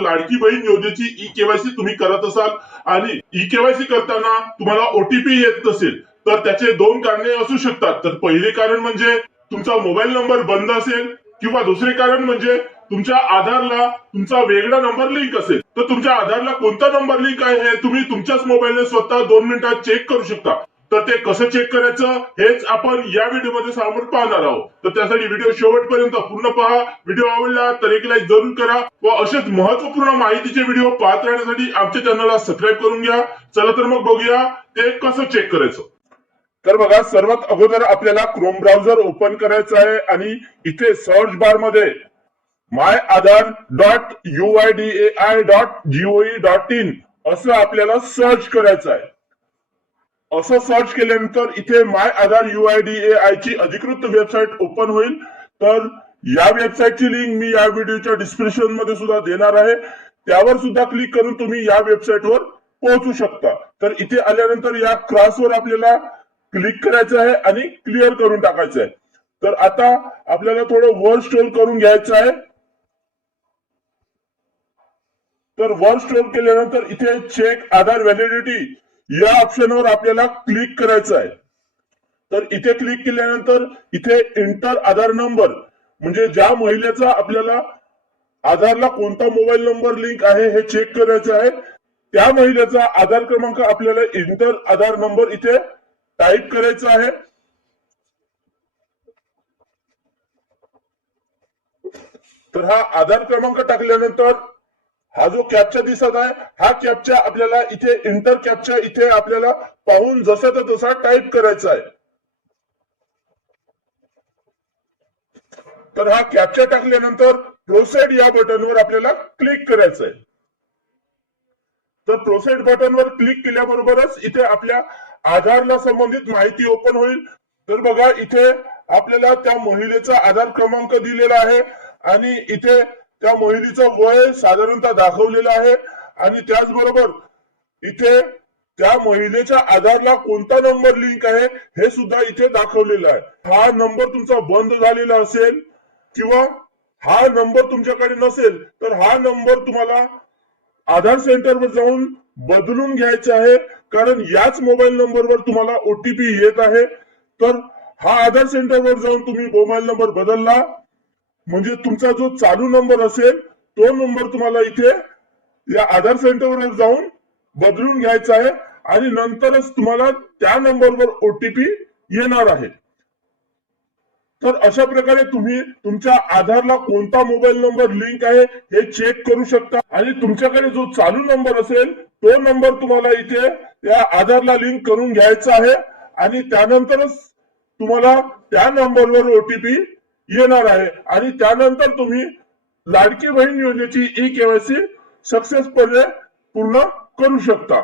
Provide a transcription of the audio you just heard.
लाडकी बहीण योजनेची e KYC तुम्ही करत असाल आणि ई केवायसी करताना तुम्हाला ओटीपी येत नसेल तर त्याचे दोन कारणे असू शकतात. तर पहिले कारण म्हणजे तुमचा मोबाईल नंबर बंद असेल किंवा दुसरे कारण म्हणजे तुमच्या आधारला तुमचा वेगळा नंबर लिंक असेल. तर तुमच्या आधारला कोणता नंबर लिंक आहे हे तुम्ही तुमच्याच मोबाईलने स्वतः दोन मिनिटात चेक करू शकता. तर ते कसं चेक करायचं हेच आपण या व्हिडिओमध्ये सामोर पाहणार आहोत. तर त्यासाठी व्हिडिओ शेवटपर्यंत पूर्ण पहा. व्हिडिओ आवडला तर एक लाईक जरूर करा व असेच महत्त्वपूर्ण माहितीचे व्हिडिओ पाहत राहण्यासाठी आमच्या चॅनलला सबस्क्राईब करून घ्या. चला तर मग बघूया ते कसं चेक करायचं. तर बघा सर्वात अगोदर आपल्याला क्रोम ब्राउझर ओपन करायचं आहे आणि इथे सर्च बारमध्ये my Aadhaar dot U I D A I dot gov dot in असं आपल्याला सर्च करायचं आहे. असं सर्च केल्यानंतर इथे माय आधार यू आय ची अधिकृत वेबसाईट ओपन होईल. तर या वेबसाईटची लिंक मी या व्हिडिओच्या डिस्क्रिप्शनमध्ये सुद्धा देणार आहे. त्यावर सुद्धा क्लिक करून तुम्ही या वेबसाईटवर पोहोचू शकता. तर इथे आल्यानंतर या क्रॉसवर आपल्याला क्लिक करायचं आहे आणि क्लिअर करून टाकायचं आहे. तर आता आपल्याला थोडं वर स्टोल करून घ्यायचं आहे. तर वर स्टोल केल्यानंतर इथे चेक आधार व्हॅलिडिटी या ऑप्शनवर आपल्याला क्लिक करायचं आहे. तर इथे क्लिक केल्यानंतर इथे इंटर आधार नंबर म्हणजे ज्या महिलेचा आपल्याला आधारला कोणता मोबाईल नंबर लिंक आहे हे चेक करायचं आहे. त्या महिलेचा आधार क्रमांक आपल्याला इंटर आधार नंबर इथे टाईप करायचा आहे. तर हा आधार क्रमांक टाकल्यानंतर हा जो कॅप्चा दिसत आहे हा कॅप्चा आपल्याला इथे इंटर कॅप्चा इथे आपल्याला पाहून जसा तर तसा टाईप करायचा आहे. तर हा कॅप्चा टाकल्यानंतर प्रोसेड या बटनवर आपल्याला क्लिक करायचं आहे तर प्रोसेड बटनवर क्लिक केल्याबरोबरच इथे आपल्या आधारला संबंधित माहिती ओपन होईल. तर बघा इथे आपल्याला त्या महिलेचा आधार क्रमांक दिलेला आहे. आणि इथे त्या मोहिनीचं वय साधारणतः दाखवलेलं आहे. आणि त्याचबरोबर इथे त्या महिलेच्या आधारला कोणता नंबर लिंक आहे हे सुद्धा इथे दाखवलेलं आहे. हा नंबर तुमचा बंद झालेला असेल किंवा हा नंबर तुमच्याकडे नसेल तर हा नंबर तुम्हाला आधार सेंटरवर जाऊन बदलून घ्यायचा आहे. कारण याच मोबाईल नंबरवर तुम्हाला ओटीपी येत आहे. तर हा आधार सेंटरवर जाऊन तुम्ही मोबाईल नंबर बदलला. म्हणजे तुमचा जो चालू नंबर असेल तो नंबर तुम्हाला इथे या आधार सेंटरवर जाऊन बदलून घ्यायचा आहे आणि नंतरच तुम्हाला त्या नंबरवर ओटीपी येणार आहे. तर अशा प्रकारे तुम्ही तुमच्या आधारला कोणता मोबाईल नंबर लिंक आहे हे चेक करू शकता आणि तुमच्याकडे जो चालू नंबर असेल तो नंबर तुम्हाला इथे या आधारला लिंक करून घ्यायचा आहे आणि त्यानंतरच तुम्हाला त्या नंबरवर ओटीपी येणार आहे. आणि त्यानंतर तुम्ही लाडकी बहीण योजनेची ई केवायसी सक्सेसपणे पूर्ण करू शकता.